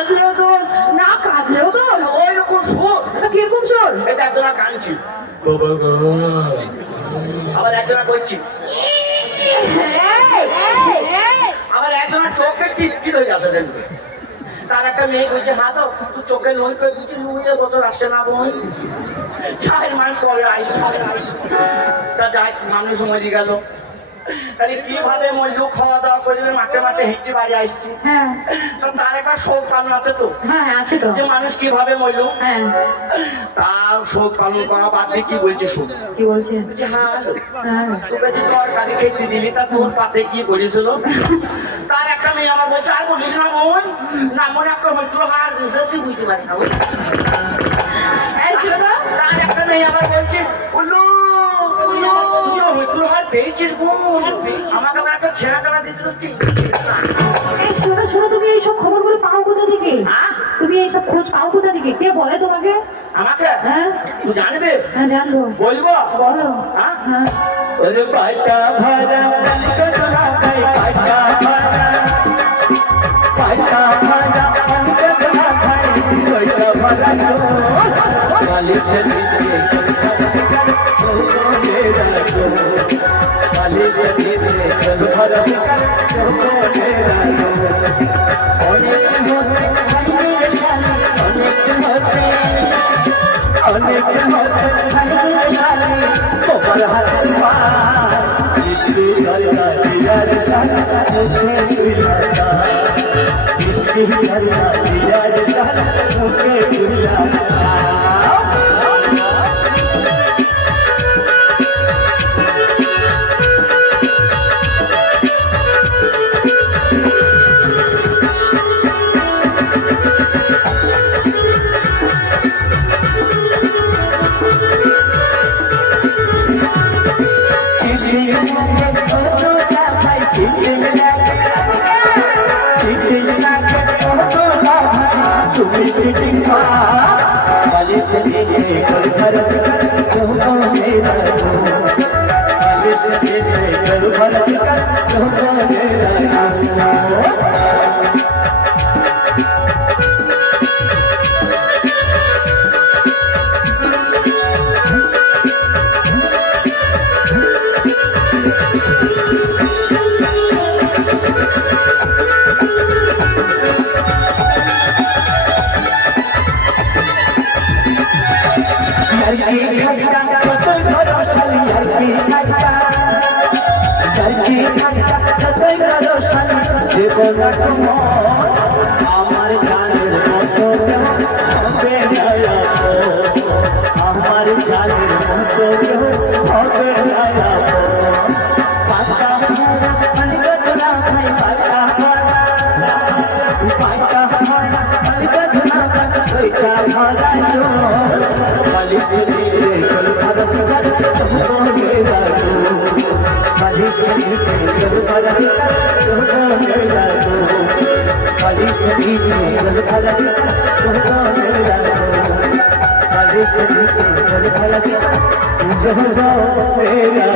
হাসলেও দোষ, না কাঁদলেও দোষ। ওই রকম সুর। কিরকম সুর? এটা একজনা কাঁদছি, আবার একজনা করছি, আবার একজনা চোখে টিপটিপ হয়ে যাচ্ছে দেখবে। তার একটা মেয়ে বলছে হা তো তুই চোখে নই করে বুঝি নুই বছর আসছে না বোন, 4 মাস পরে আইছে। তা যাই মানুষ সময় দিয়ে গেল, তাহলে কিভাবে মজলু খাওয়া দাওয়া করে মাঠে মাঠে হেঁটে বাড়ি আসছি। তার একটা শোক পালন আছে তো, আছে তো, যে মানুষ কিভাবে মজলু। তার শোক পালন করা বাদ দিয়ে কি বলছে শোক, কি বলছে? তোকে যে তরকারি খেতে দিলি তা তোর পাতে কি বলেছিল। তার একটা মেয়ে আমার বলছে আর বলিস না বোন, না মনে একটা হইতো হার দিছে সে বুঝতে পারি না। তার একটা মেয়ে আমার বলছে তুমি এইসব খবরগুলো পাও কোথা থেকে? তুমি এইসব খোঁজ পাও কোথা থেকে? কে বলে তোমাকে? আমাকে? তুই জানবে? হ্যাঁ জানবো। বলবো? বলো। ওরে পাটা ভরা কতলা গায়, পাটা ভরা পাটা ভরা কতলা গায়, কইটা ভরা তো মালি চলি রে মালি চলি রে কল ভরা তো মেরা অনেক হতে ভাগ্যশালী, অনেক হতে ভাগ্যশালী তোমার হাতে মিষ্টি ঝরনা দিয়ার সারা মুখে তুইলাতা, মিষ্টি ঝরনা দিয়ার সারা মুখে তুইলাতা। আমার জানের মতো হবে না, আমার জানের মতো হবে না। পাতা ভরা কলগতলা খাই, পাতা ভরা পাতা ভরা কলগতলা খাই, কইটা ভরা তো মালিশ দিলে কল ভরা সকাল তো মেরা তো মালিশ দিলে কল ভরা সকাল তো মেরা তো मालिश नीचे जल भला तुमको मेरा मालिश नीचे जल भला तुमको मेरा